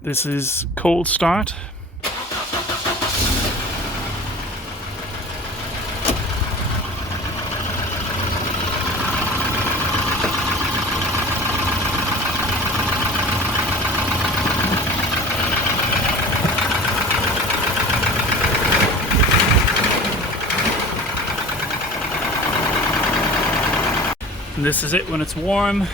This is cold start. And this is it when it's warm.